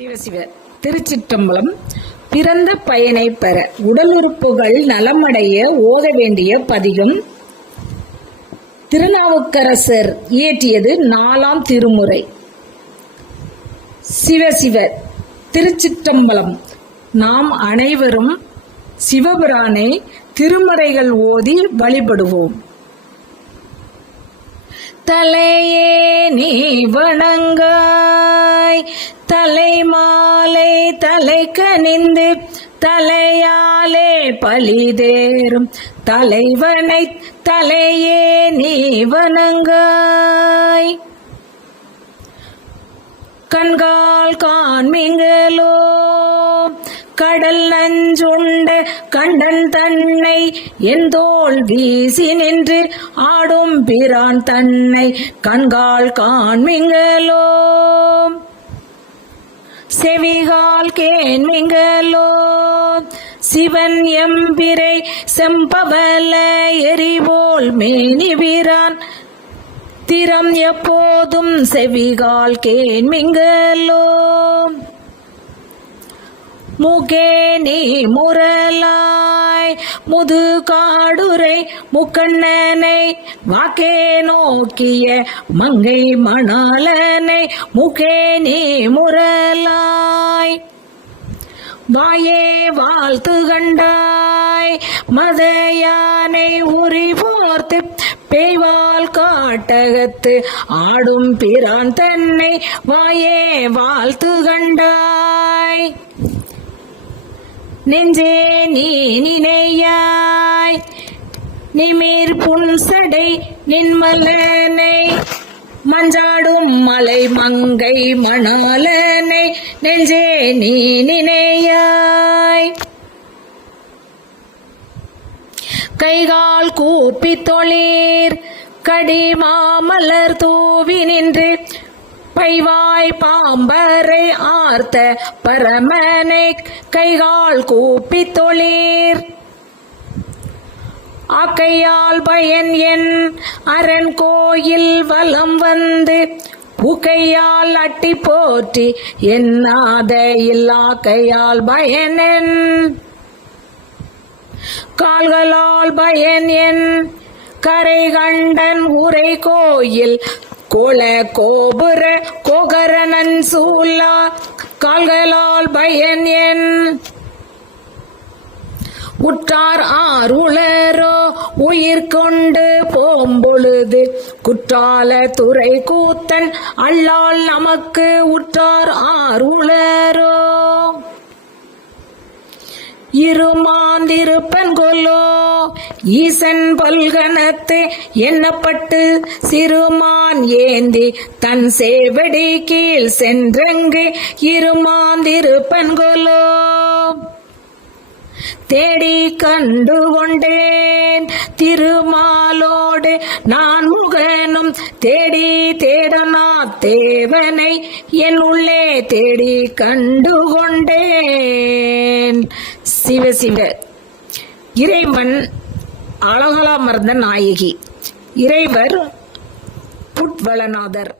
சிவசிவ திருச்சிற்றம்பலம் பிறந்த பயனை பெற உடல் உறுப்புகள் நலமடைய ஓத வேண்டிய பதிகம். திருநாவுக்கரசர் இயற்றியது நாலாம் திருமுறை. சிவசிவ திருச்சிற்றம்பலம். நாம் அனைவரும் சிவபிரானை திருமறைகள் ஓதி வழிபடுவோம். தலையே நீ வணங்கா தலை மாலை தலை கனிந்து தலையாலே பலிதேறும் தலைவனை தலையே நீ வணங்காய். கண்கால் காண்மிங்களோ கடல் நஞ்சுண்ட கண்டன் தன்னை என் தோல் வீசி நின்று ஆடும் பிரான் தன்னை. கண்கால் காண்மிங்களோ செவிகால் கேண்மிங்களோ சிவன் எம்பிரை செம்பவல எரிவோல் மேனிவிரான். திறம் எப்போதும் செவிகால் கேண்மிங்களோ முகே நீ முரலாய் முது காடுரை முக்கண்ணனை வாக்கே நோக்கிய மங்கை மணாலனை முகே நீ முரலாய். வாயே வாழ்த்து கண்டாய் மத யானை உரி போர்த்து பேய்வால் காட்டகத்து ஆடும் பிரான் தன்னை வாயே வாழ்த்து கண்டாய். நெஞ்சே நீ நினையாய். நிமிர் புன்சடை நின்மலனை. மஞ்சாடும் மலை மங்கை மணாலனை. நெஞ்சே நீ நினையாய். கைகால் கூப்பி தொழிர் கடி மாமலர் தூவி நின்று பைவாய் பாம்பரை ஆர்த்த பரமனை கைகால் கூப்பி தொழிர் ஆக்கையால் பயன் என் அரண் கோயில் வலம் வந்து புகையால் அட்டி போற்றி என்னாத இல்லாக்கையால் பயனென் கால்களால் பயன் என் கரை கண்டன் உரை கோயில் கோல கோபுர கோகரணன் சூலா கால்களால் பயன் என். உற்றார் ஆருளரோ உயிர் கொண்டு போம்பொழுது குற்றால துறை கூத்தன் அல்லால் நமக்கு உற்றார் ஆருளரோ. இருமாந்திருப்பன் கொல்லோ. ஈசன் பல்கனத்து எண்ணப்பட்டு சிறுமான் ஏந்தி தன் சேவடி கீழ் சென்றங்கு இருமாந்திருப்பன்கொலோ தேடி கண்டு கொண்டேன் திருமாலோடு நான் முகனும் தேடி தேடனா தேவனை என் உள்ளே தேடி கண்டு கொண்டேன். சிவ சிவ. இறைவன் அழகலாமர்ந்த நாயகி. இறைவர் புட்வளநாதர்